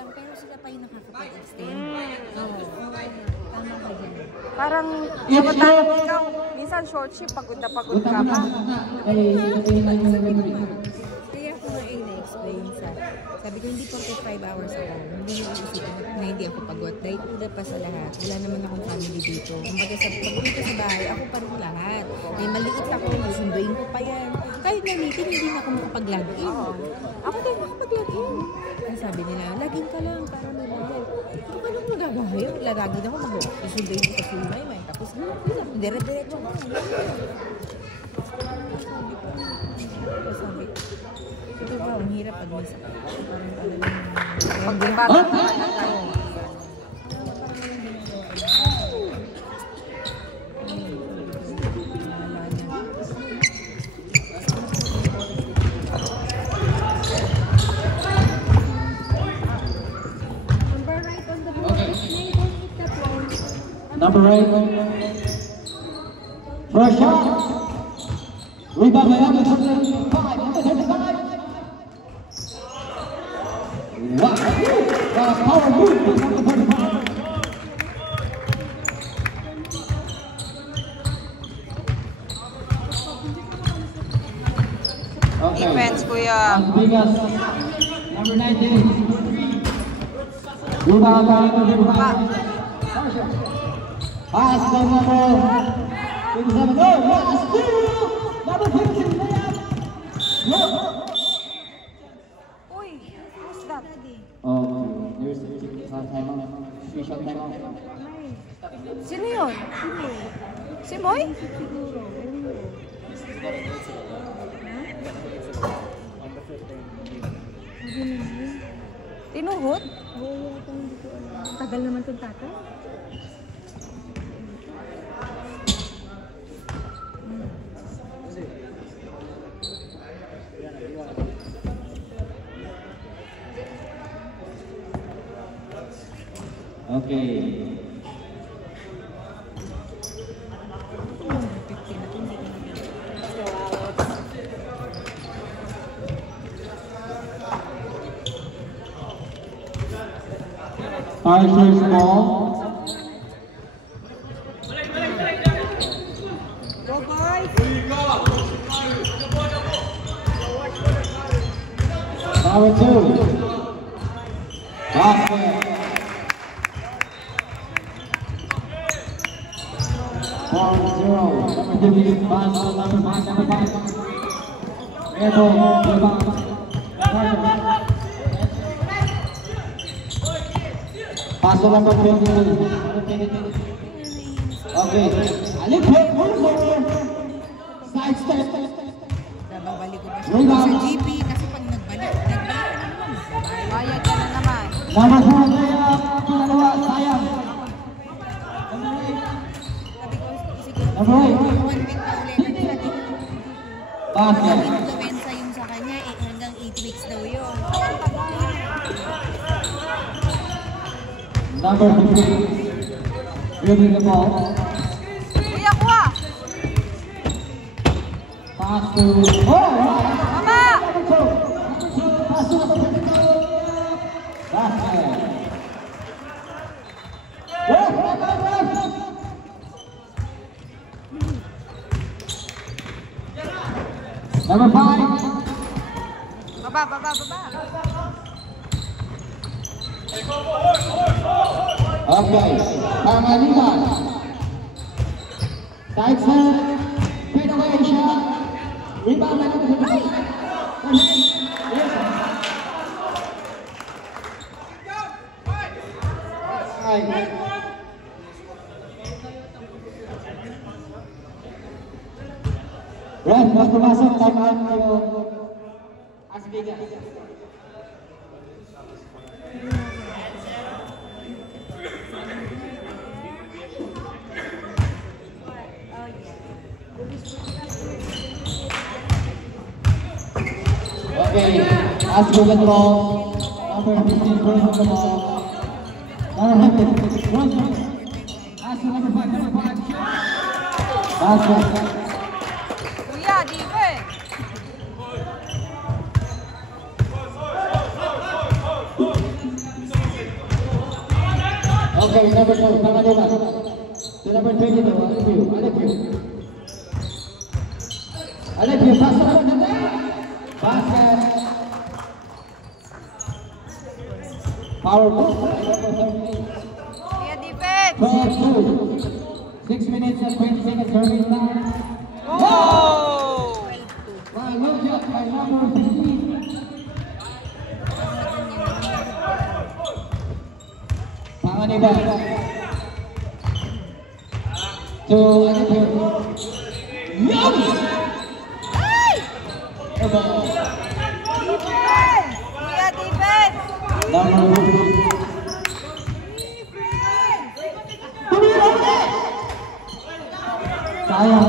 lang, pero sila pa yung nakakapag-extend. Oo. Tama ka dyan. Parang, samantalang ikaw, minsan short shift, pagod na pagod ka pa. Kaya ako nga na-explain sabi ko, hindi 45 hours ako. Hindi nyo iisipin na hindi ako pagod. Dahil una pa sa lahat, wala naman akong family dito. Kumbaga, pag-uwi ko sa bahay, ako pa rin lahat. May maliit ako, susunduin ko pa yan. Kahit na meeting, hindi na ako makapag-login. Ako din makapag-login. Kaya sabi nila, login ka lang para may mahal. Ito ka lang magagawa yun. Lagin ako mag-susunduin ko sa Sumaymay. Tapos, dire-diretso ko. Sabi ko, ito ba, ang hirap pag may sakit. Parang talagang Pag-bata ka na tayo. Number 8. First shot. Rebound by number 35. Number 35. Wow. Power move by number 35. Okay. Defense, kuya. Bigas. Number 19. Rebound by number 35. Pass by number 27. Oh, pass to number 15. Uy, who's that? Oh, there's time out. 3 shot time out. Sino yun? Si Moy? Tinuhot? Tagal naman itong tatay. Okay. Archer's ball. Go, boys! Number 2. Basket. 4-0. Number 15. Pass to number 5. Number 5. Airball. Rebound. Pass to number 22. Okay. Alip hit. Side step. Nababalik ko pa siya sa GP kasi pag nagbalik ka naman. Bayad ka na naman. Number 4. Dalawa. Sayang. Number 8. 1 week pa ulit. Basket. Influenza yung sa kanya, hanggang 8 weeks daw yun. Number 15. Dribbling the ball. Kuya, kuha! Pass to... Oh! Mama! Number 2. Pass to number 22. Basket. Number 5. Baba, baba, baba. Okay. Pangaliman. Side set. Fade away shot. Rebound by number 5. Ref, mas pumasok. Time out kayo. Asbiga. Okay, Asbiga the ball. Number 15 brings up the ball. Number 15 runs. Asbiga number 5, number 5. Basket. Kuya, defense. Okay, number 2, Panganiban. To number 22, Alipio, pass the ball. Basket. Power move. Kaya defense! 12-2. 6 minutes and 20 seconds serving time. Oh! By Williams by number 15. Panganiban. To Alipio. Yum! Kaya defense! Number 15. Sayang.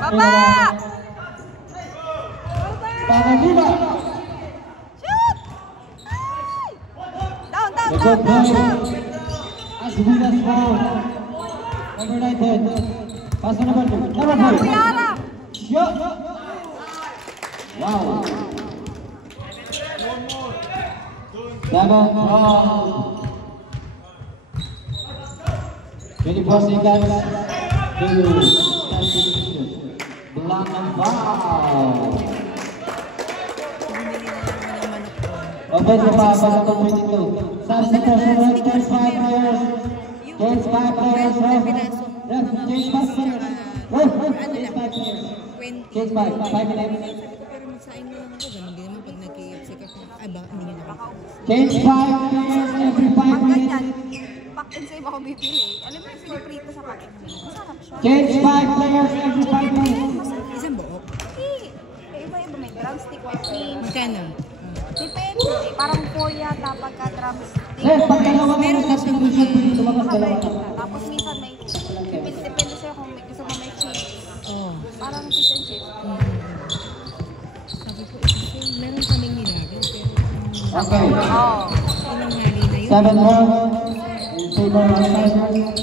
Baba! Panganiban. Shoot! Down, down, The down, good down, play. down! As we as foul. Number 19. Pass to number 2. Number 5. Kuyara! Shot. Wow. 7. 24 seconds to block and foul. Offensive foul by number 22. Substitution, change 5 players. Change 5 players. Ref, change 5 players. Ref, change 5 players. Change 5 minutes. Pero magsaing na lang ako. Ganun din naman pag nag-KFC ka. Ay ba, hindi nyo nakita. Change 5 players every 5 Pag minutes. ganyan, pack and save ako bibili. Alam mo yung piniprito sa pack and save. Masarap siya. Change 5 players every 5 minutes. Isang buo. Hindi. Iba-iba may drumstick, white meat. Magkano? Depende. Parang 4 yata pagka drumstick. Ref, pag dalawa ka ng substitution, lumabas dalawa Sabay ka. kita. Tapos minsan may, depende sa'yo kung may gusto mo may cheese. Oo. Parang fish and chips. Sabi ko, kasi meron kaming nilagay. Pero Okay. Oo. pinanghali na yun. 7-1 in favor of Tigers.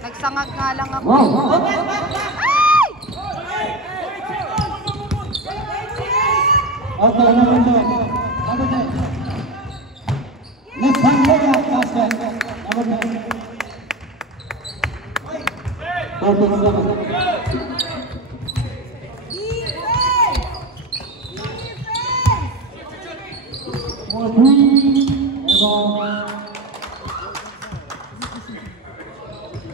Nagsangag nga lang ako. Wow! Okay, number 2. Number 10. Left hand leg out basket. Number 10. 14-7. For 3.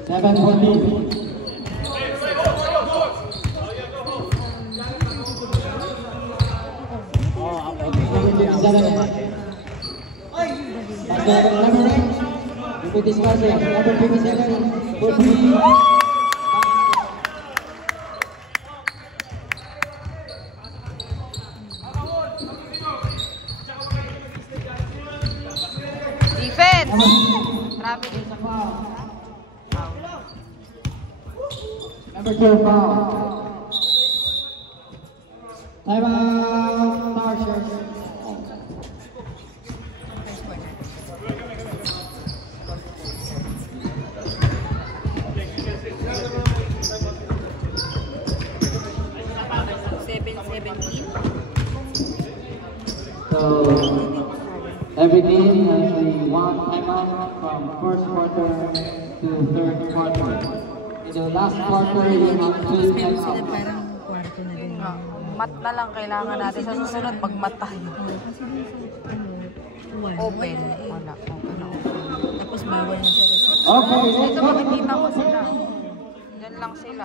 Airball. 7-14. Number 57, 14. Defense! Grabe din. Number 2 foul. Time out, Tarsiers. So, every team has a 1 timeout from first quarter to third quarter. In the last quarter, you have 2 Meron sila timeouts. parang kwarto na din. Mat na lang kailangan natin. Sa susunod, mag-mat tayo. Kasi dun sa one, Open. wala eh. Wala. Open na open. Tapos bawal na sa reception. Okay, let's Dito go. makikita mo sila. Diyan lang sila.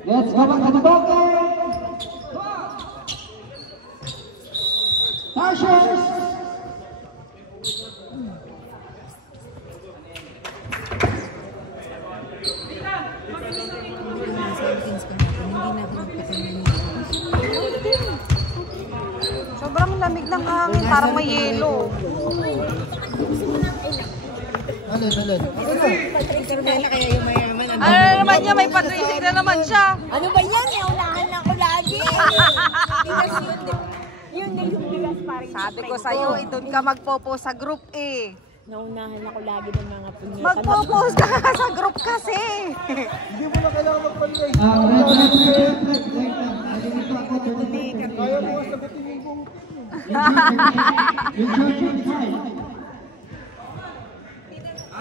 Let's go back to the ball game. Tarsiers. Sobrang lamig ng hangin. Parang may yelo. Patrick na kaya yung mayaman. Ano na naman niya? May patricing na naman siya. Ano ba yan? Naunahan ako lagi. Bigas yun, di ba? Yun din yung bigas paring Sabi ko sa'yo, doon ka magpo-post sa group eh. Naunahan ako lagi ng mga punyeta. Magpo-post ka sa group kasi.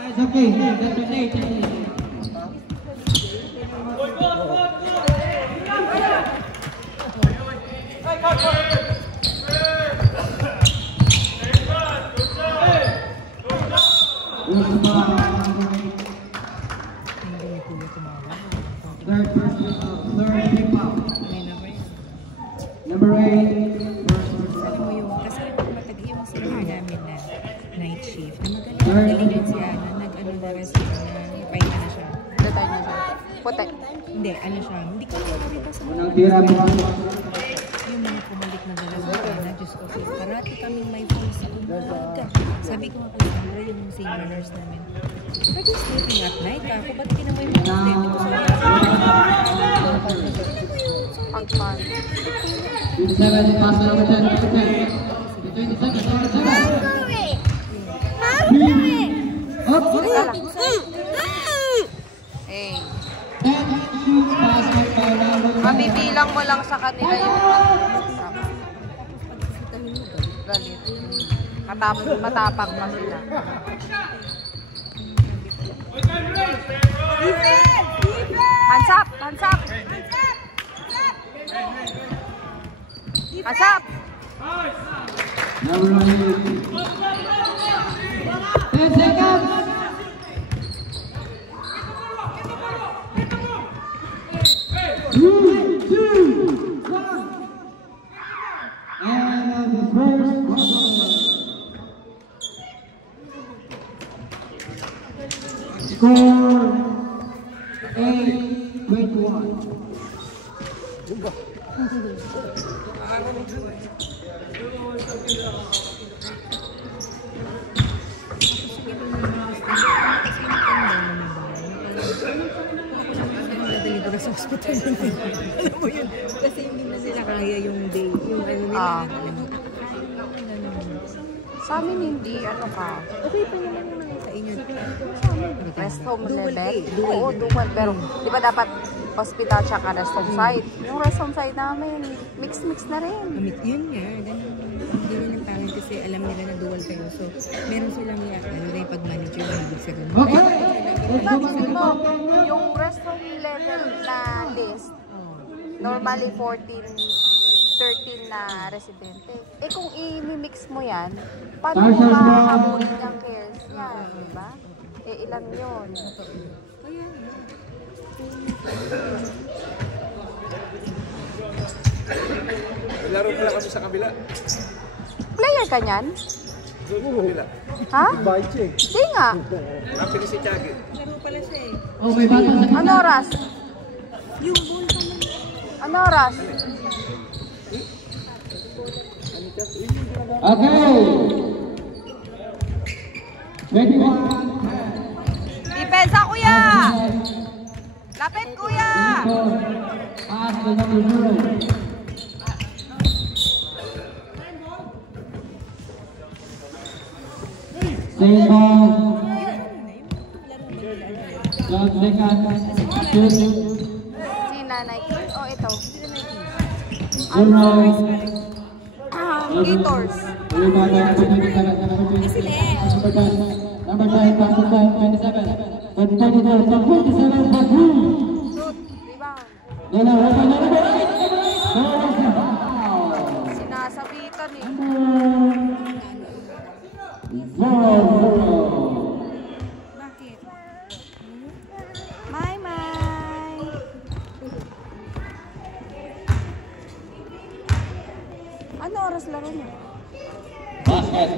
It's okay. That's okay. Third pick up. Number 8. Alam mo yung, kasi yung sinabi namin na night shift, na magaling siya, na nag-ano na rin siya, na pahinga na siya. Datay niya siya. Puti. Hindi, ano siya, hindi ko nakakita sa Unang tira po. yung mga pumalik na dalawa na, Diyos ko, parati kaming may phone sa umaga. Sabi ko nga kay Sandra, yung senior nurse namin, are you sleeping at night? Ako, ba't kinamoy mo yung sleep ko sa Pagman. 27, pass number 10, number 10. Between the seconds, number 7. Up, Teka lang. Eh, 10, shoot, pass by number 7. mabibilang mo lang sa kanila yung galit. Matapang pa sila. Hands up! Hands up! Hands up! Number 8. 10 seconds. Three, two, one. And the first score 8-21. Nadalibre sa hospital. Alam mo yun, kasi hindi na sila kaya yung day, yung ano nila. Alam mo, Sa amin hindi, ano ka? kasi pa naman yung mga sa inyo. Rest home level? Oo, dual. Pero di ba dapat hospital tsaka rest home site? Yung rest home site namin, mix-mix na rin. Yun nga, ganun. Hindi rin ang pangit kasi alam nila na dual kayo. So, meron silang ano na yung pag-manager na hindi sa ganun. Okay. Imagine mo, yung rest home level na list, normally 14, 13 na residente. Eh kung i-mix mo yan, paano mo makahabulin yung cares yan, di ba? Eh ilan yun? Laro pala kami sa kabila. Player ka niyan? Doon sa kabila. Ha? Bayche eh. Di nga. Actually si Chagi. Laro pala siya eh. Oh, may bata sa Ano oras? Yung ball pa man. Ano oras? Okay. 21. Depensa kuya! Lapit kuya! Pass to number 0. Same ball. John Lekan. Shoot. Si Nanay King o ito? Zero. Gators. Number 10, pass to 27. 27, 27, but who? Rebound. Number 8. Sinasabitan eh. 0-0. Bakit? May. Ano oras laro mo? Basket.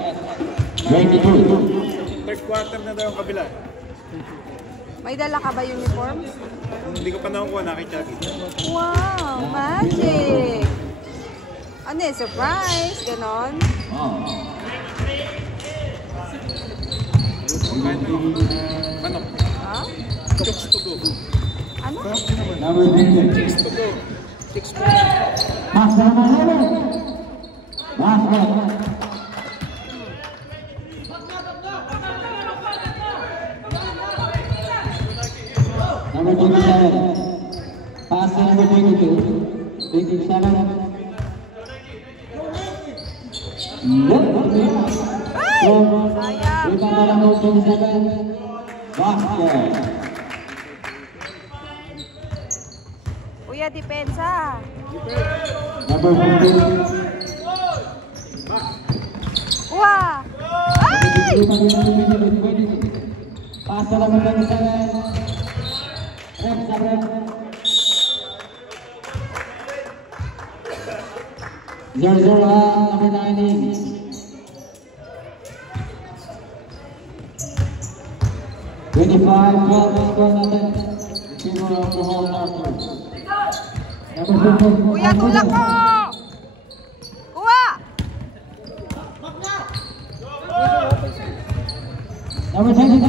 22. Third quarter na daw ang kabila. May dala ka ba uniform? Hindi ko pa nakukuha na kay Chagi. Wow! Magic! Ano eh? Surprise! Ganon? Manok. Ha? Chooks to go. Ano? Number 10. Chooks to go. 6 po. Pass to number 11. Basket. Number 27. Pass to number 22. 27. Kuya, depensa. Number 15. Wah! Ay! Pass to number 27. Number 90. 25, 12, score natin. Receiver of the ball, Arthur. Number 15. Kuya, tulak mo! Kuha! Number 22.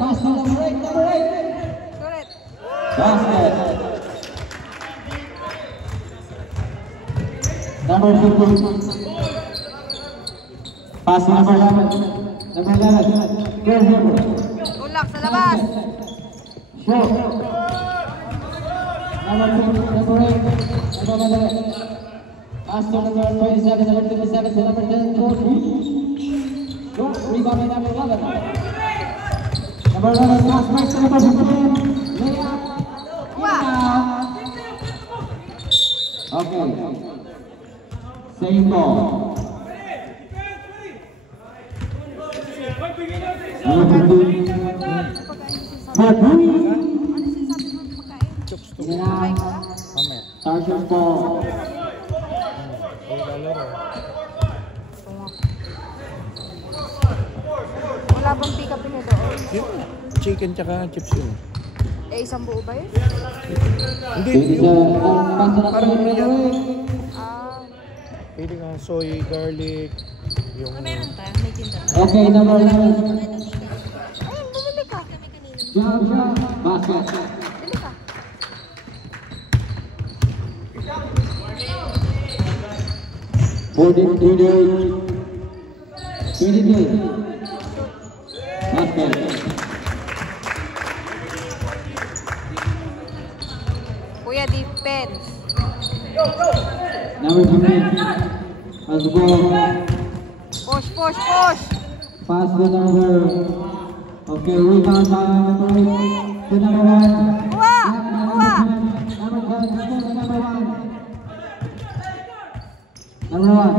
Pass to number 8. Number 8. Correct. Basket. Number 15. Pass to number 11. Number 11. Good number. Tulak sa labas. Shoot. Number 2, number 8, number 11. Pass to number 27, number 27, to number 10, 4-3. Good. Rebound by number 11. Number 11, pass back to number 15. Layup. Okay. Same ball. Number 15. Sergeant Paul. Wala bang pick up niya doon? Yung chicken tsaka chips yun. Eh, isang buo ba yun? Hindi. Parang yan. Ah, Pili ka soy, garlic. Yung... Meron pa, may tinda pa. Okay, number 11. ayun, bumili ka. Jump shot. Basket. Bili ka. Basket. Kuya, defense. Number 15. As well. Push, push, push. Pass the number. Okay, rebound by number 8 to number 1. Kuha! Kuha! Number 10, number 1. Number 1.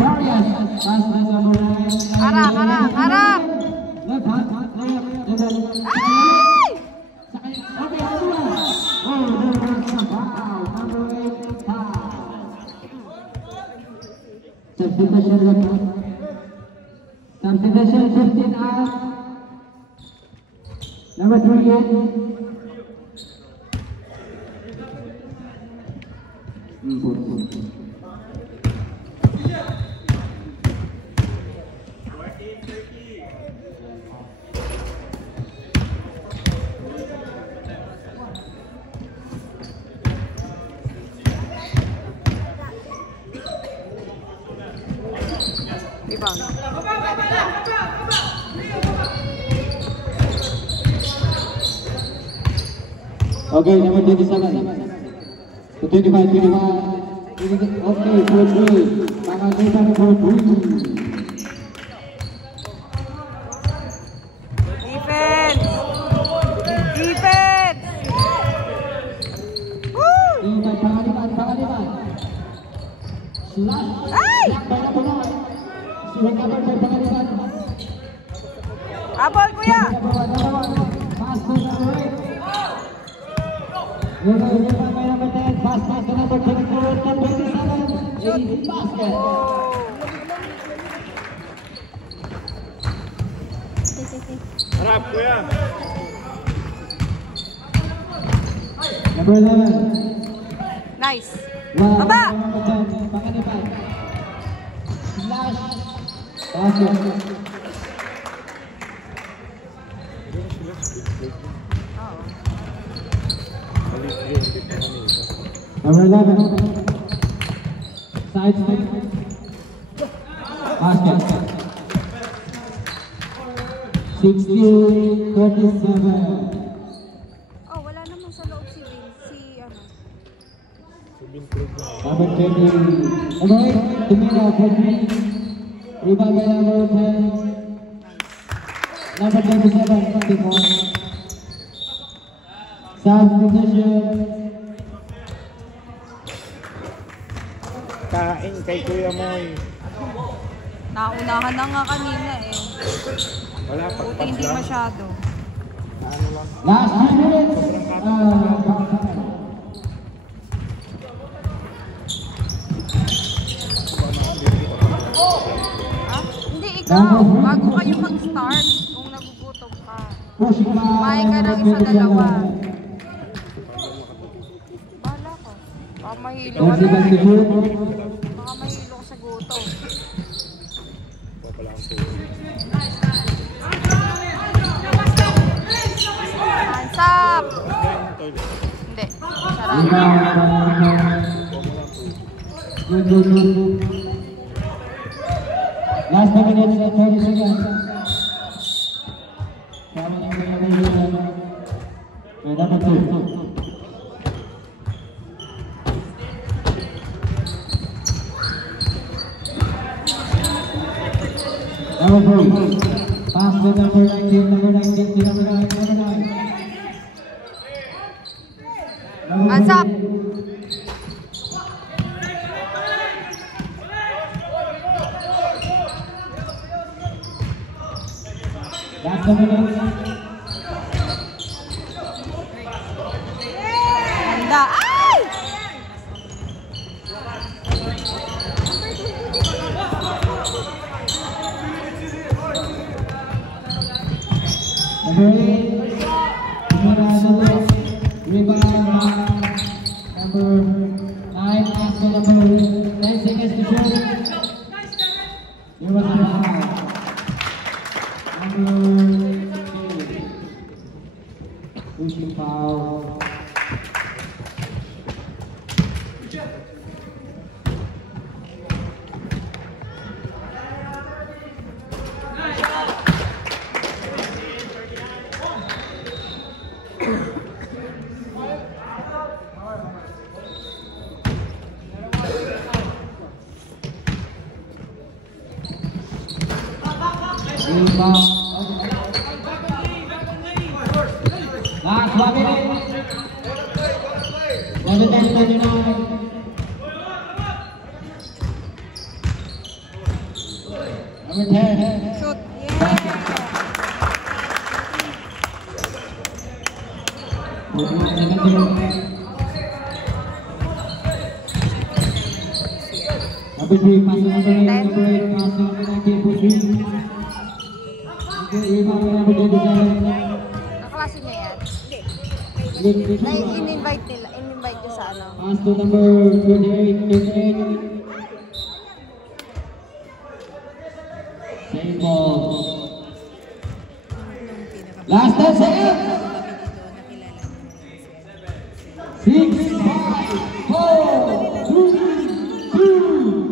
Darius. Pass the number 9. Harap, harap, harap! Left hand, layup, Ay! okay, number 1. Oh, there was a foul. Number 8, foul. Substitution 15 out. Number 3 in. Rebound. Okay, number 27. 25, 21. Okay, 4-3. Pangagitan ng 4-3. Defense! Defense! Woo! Tingnan, pangalitan. Slash. Ay! Recover by pangalitan. Abol, kuya! Pass to number 8. Recover by number 10. Pass to number 24. 27. Easy basket. Harap, kuya. Number 11. Nice! Wow, Baba! number 10. Pangalitan. Slash. Basket. Number 11. Side step. Basket. 60-37. Oh, wala naman sa loob si Vin. Number 20. Number 8. Tumira, 43. Rebound by number 10. Number 27, 54. South position. Kain kay Kuya Moy. Naunahan na nga kanina eh. Wala Buti pagpas hindi lang. masyado. Ano lang. Last 2 minutes. Ah, hindi ikaw. Bago kayo mag-start, kung nagugutom ka. Kumain ka ng isa, dalawa. Bahala ko. Baka mahilo ka na. Baka mahilo ka sa gutom. Hands up! Hindi. Sarap. Last 2 minutes and 30 seconds. Number 2. Number 3. Pass to number 19, number 19, to number 9, number 9. Hands up! Last 2 minutes. Handa. Ay! Number 8. Rebound. Number 9. Pass to number 10 seconds to shoot. There was a foul. Number 8. Pushing foul. Last 1 minute. 11:39. Number 10. Shoot. Number 3, pass to number 8, number 8, pass to number 19, push in. Rebound by number 27. Kaklase niya yan. In-invite In-invite nila. In-invite nyo sa ano. Pass to number 28, 38. Same ball. Last 10 seconds. 6, 5, 4, 3, 2, 1.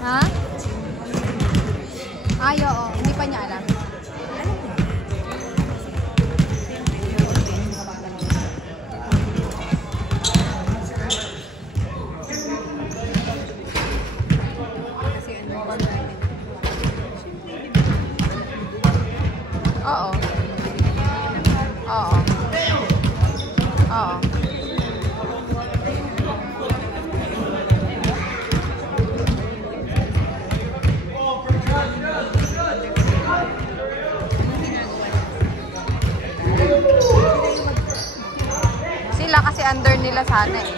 Ha? Ay, oo. Hindi pa niya alam. Oo. Oo. Oo. Sila kasi under nila sana eh.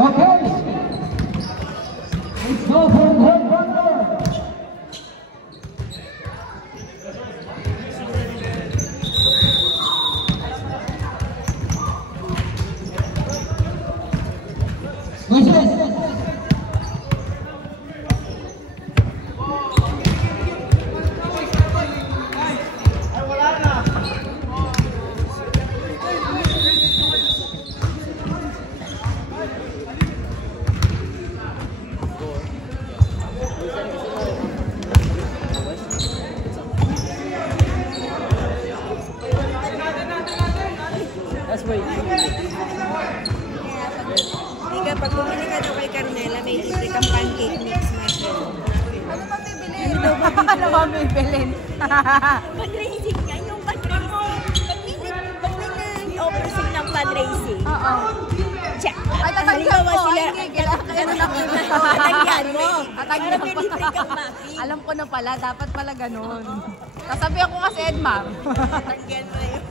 Okay. Let's go for third quarter. Mami Belen. Pag-racing nga, yung pag-racing. Pag may nag-operation ng pag-racing. Oo. Check. Ay, tatagyan mo. Sila, Hindi, kailangan na tatagyan mo. Tatagyan Para mo. may libre kang maki. Alam ko na pala, dapat pala ganun. Sasabihan ko kasi Edmar. Tatagyan mo yun.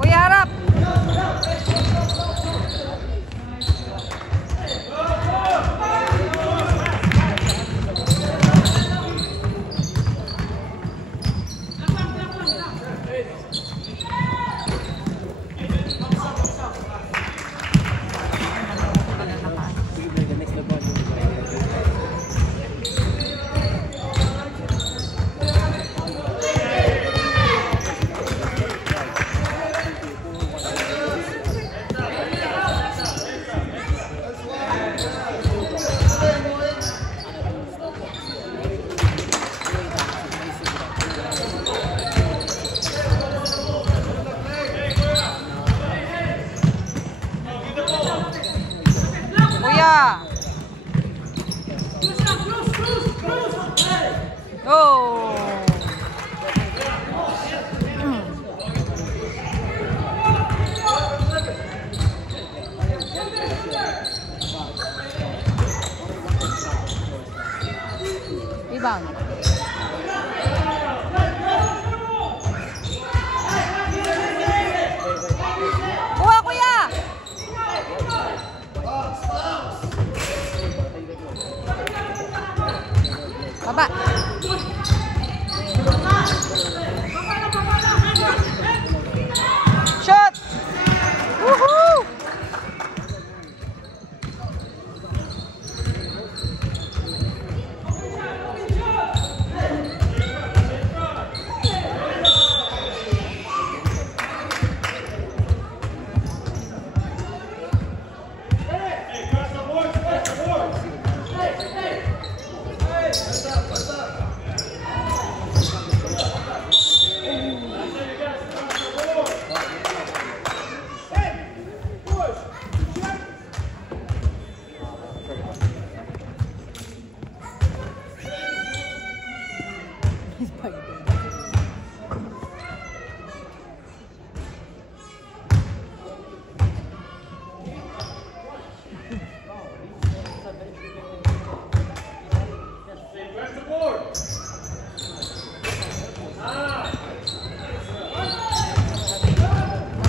Kuya harap. Kuya. Oh. Rebound. Kuha, kuya. Baba. Shot. Woohoo!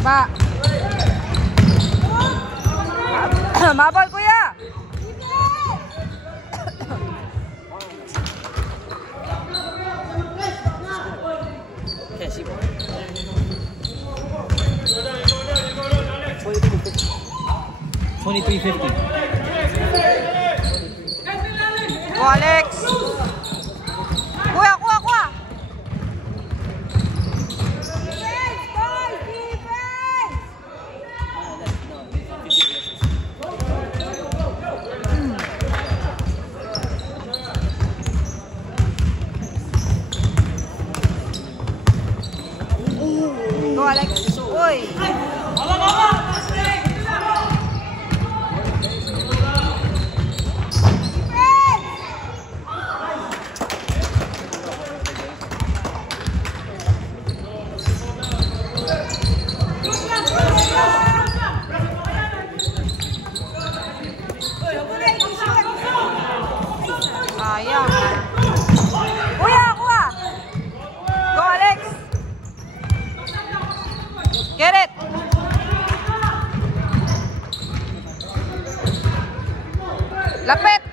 Baba. Mabal, kuya. Go, Alex. Kuya, kuha, kuha. Go, Alex. Uy. Lapit!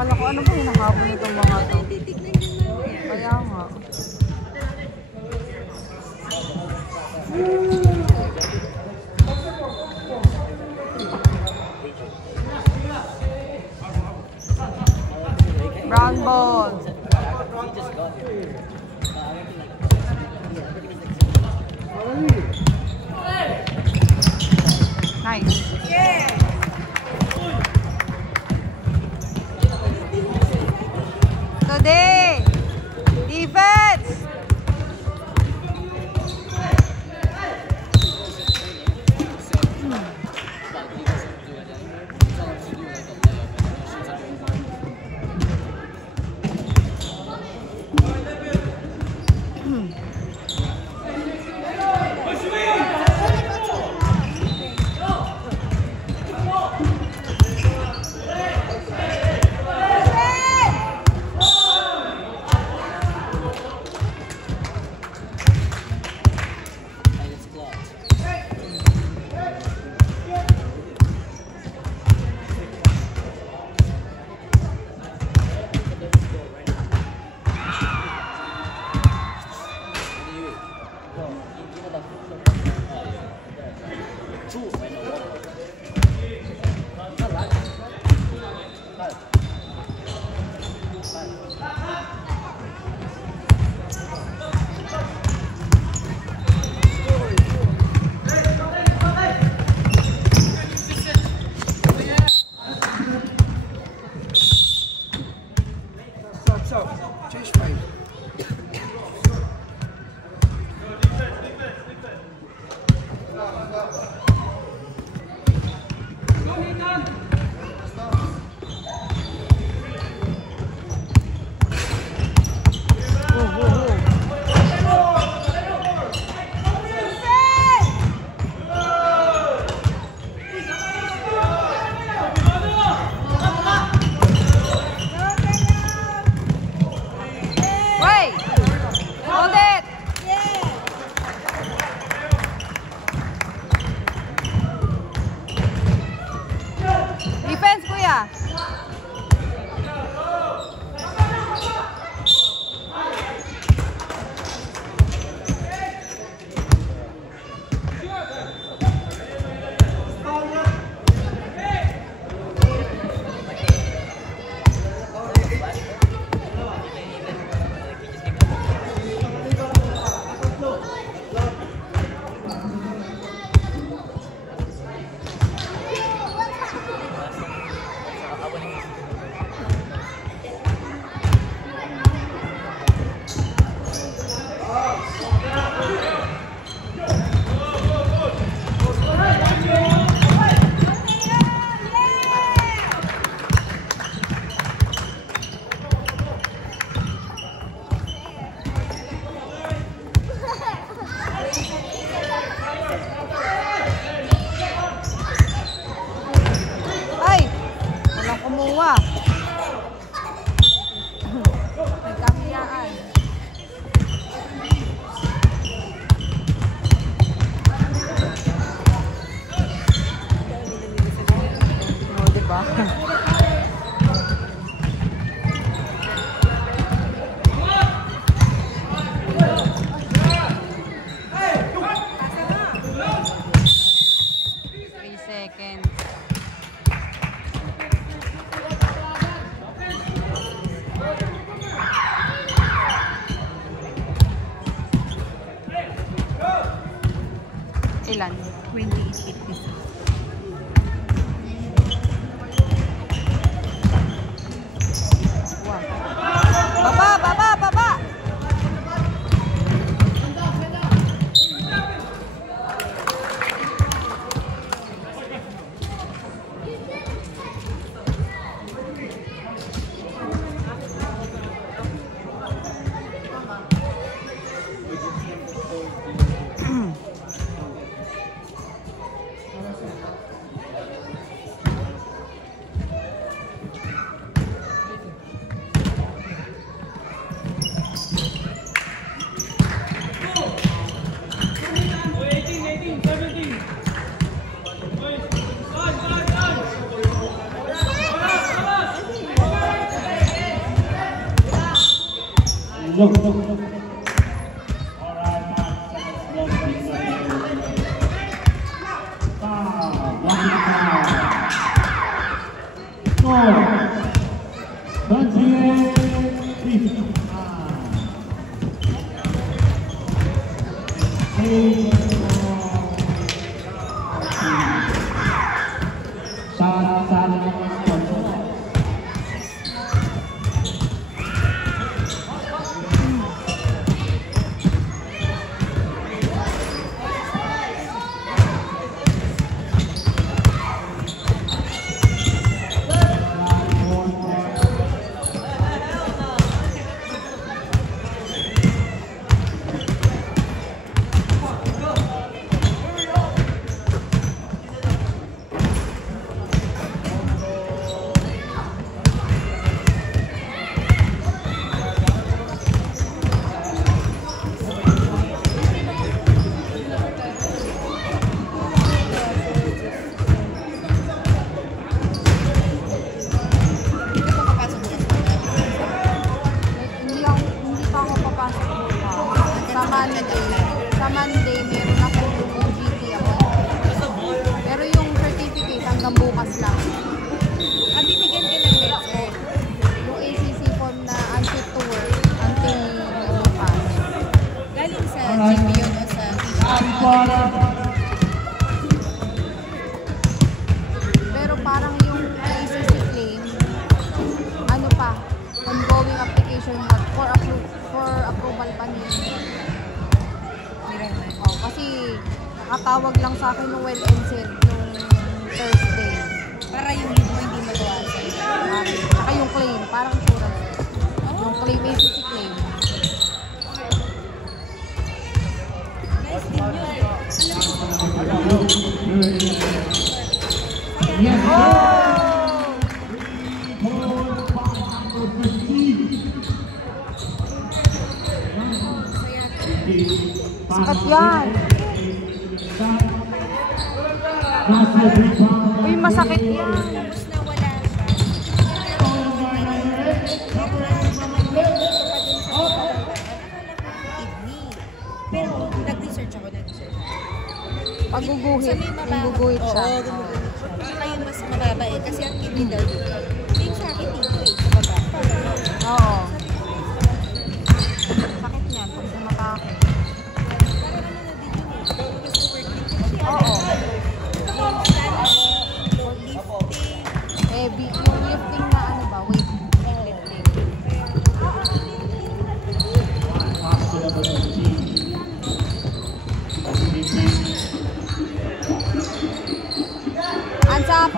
Kala ko ano ba hinahabol nitong mga to? Kaya nga. Brown ball. Nice. Today, defense. Ilan? 28.56. Wow. Baba, baba, baba! Look. Alright, 5 seconds left. Score 28-5. Sa Monday, meron akong OGT ako. Pero yung certificate hanggang bukas lang. Binigyan ka ng letter. Yung ACC form na unfit to work until bukas. Galing sa GP yun o sa Pero parang yung ACC claim, ano pa, ongoing application for approval pa niya. Oh, kasi nakatawag lang sa akin ng well and said nung Thursday. para yung leave mo hindi mabawasan. Saka yung claim, parang insurance. Yung claim, ACC claim. Nice din yun. Sakat yan. Uy, masakit yan. Tapos na wala siya. Pero nag-research ako. Paguguhit. Guguguhit siya. Oo, gumuguhit siya. Tsaka yung mas mababa eh. Kasi ang kidney daw dito. Yung sa akin dito eh, sa baba. Oo. Sakit niyan pag sumakakit. Parang ano na din yun eh. Gusto working kasi Oo. yung standing, lifting, Heavy. Yung lifting na ano ba? Weight. Hands up!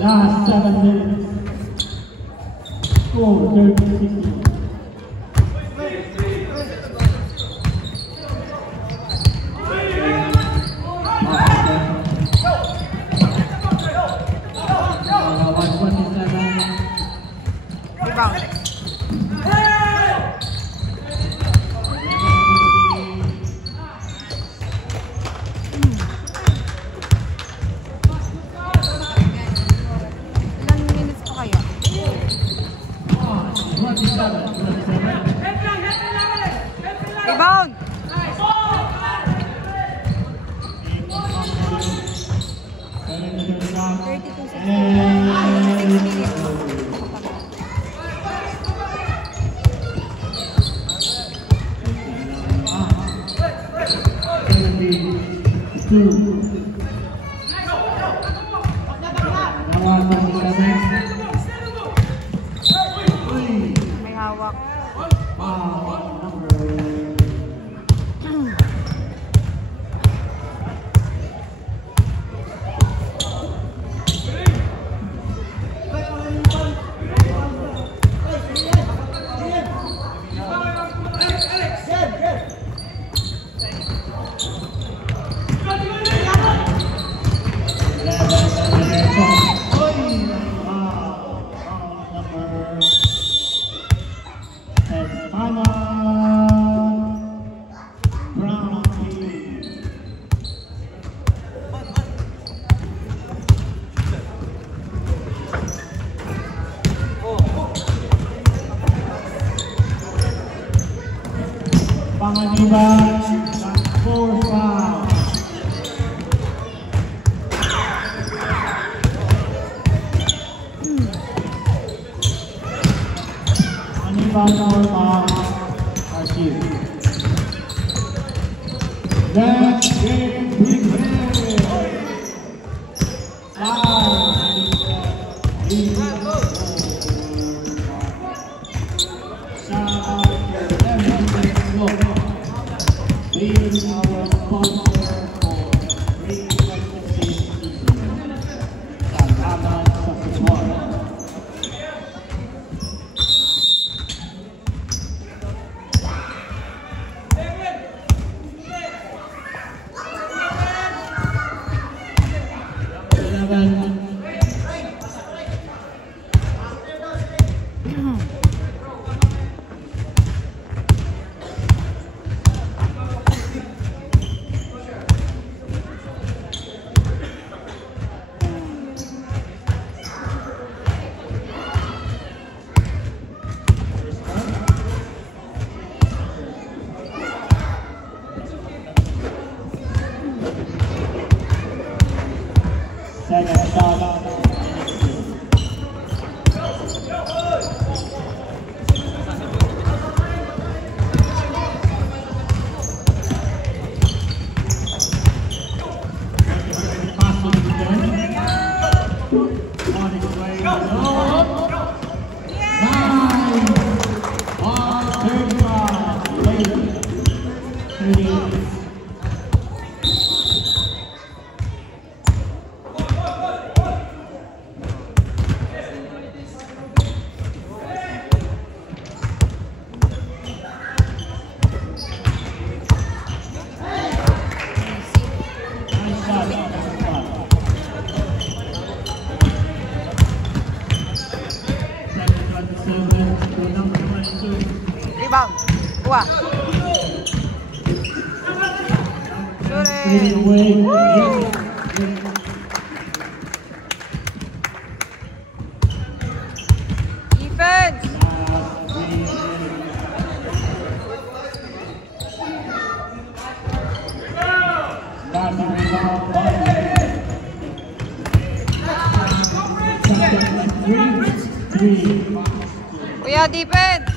Last 7 minutes. Score 30-60. Rebound. 32 6 And 6 minutes. May hawak. Pangaliban ng 4 foul. Pangaliban ng 4 foul. Archive. Let's get prepared. Being our sponsor for free participation sa laban sa football. Second shot. Rebound. Kuha. Shoot it. Defense. Kuya, defense.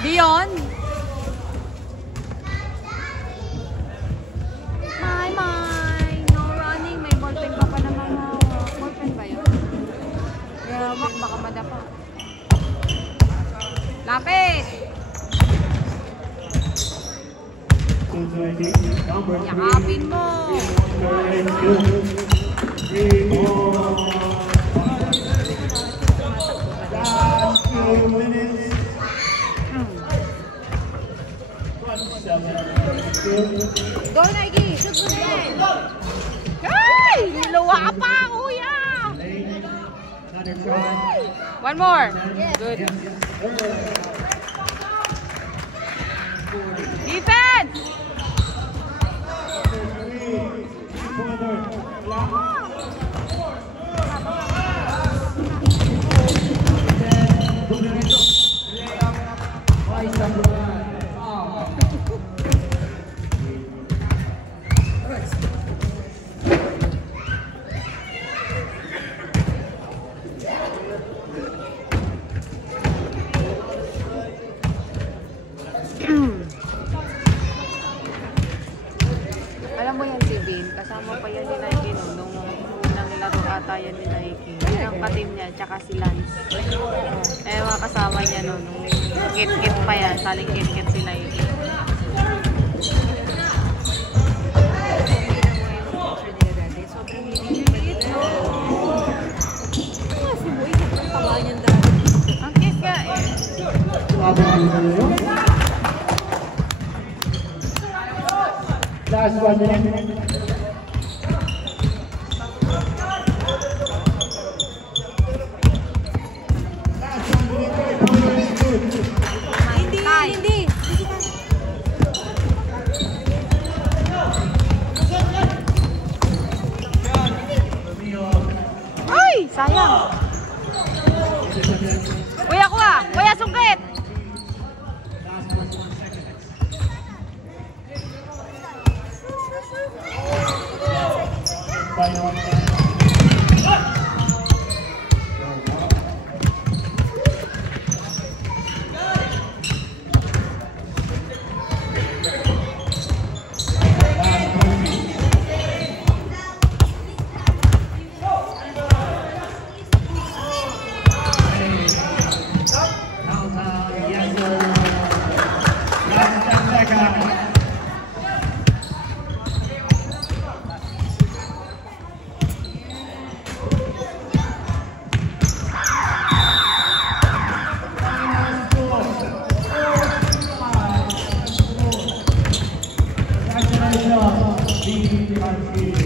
Dion. No running. May ballpen pa naman na. Ballpen ba yun? Kaya baka madapa. Lapit! Yakapin mo! Go, Nike! Shoot mo din! Ay! Luwa ka pa, kuya! One more! Good. Defense! Kasama pa yan ni Nike nung unang laro ata yan ni Nike. Yan ang ka-team niya, tsaka si Lance. Mga kasama niya nung kit-kit pa yan, saling kit-kit si Nike. Sobrang liit. Si Boy, sobrang taba niyan dati. Ang cute nga eh. Last 1 minute. Hindi. Ay! Sayang! Kuya, kuha! Kuya, sungkit! Congratulations,